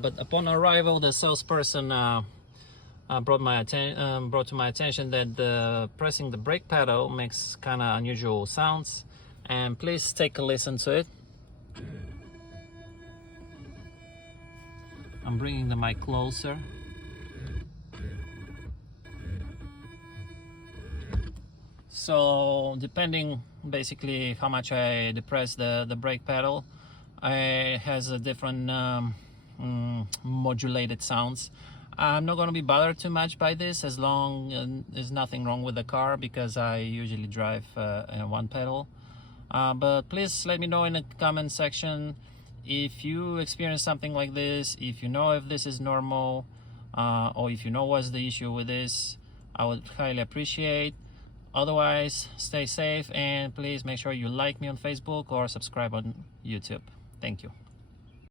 but upon arrival, the salesperson brought to my attention that pressing the brake pedal makes kind of unusual sounds, and please take a listen to it. I'm bringing the mic closer. So depending basically how much I depress the brake pedal, it has a different modulated sounds. I'm not going to be bothered too much by this as long as there's nothing wrong with the car, because I usually drive in one pedal. But please let me know in the comment section if you experience something like this, if you know if this is normal, or if you know what's the issue with this. I would highly appreciate. Otherwise, stay safe, and please make sure you like me on Facebook or subscribe on YouTube. Thank you.